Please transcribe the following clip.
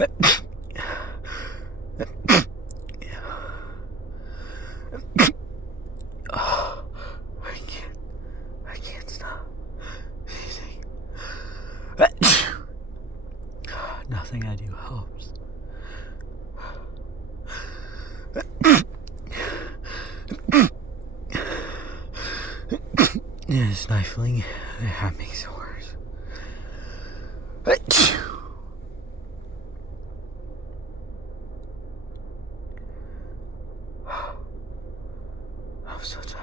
Oh, I can't stop sneezing. Nothing I do helps. Yeah, stifling, that makes it worse. I'm so tired.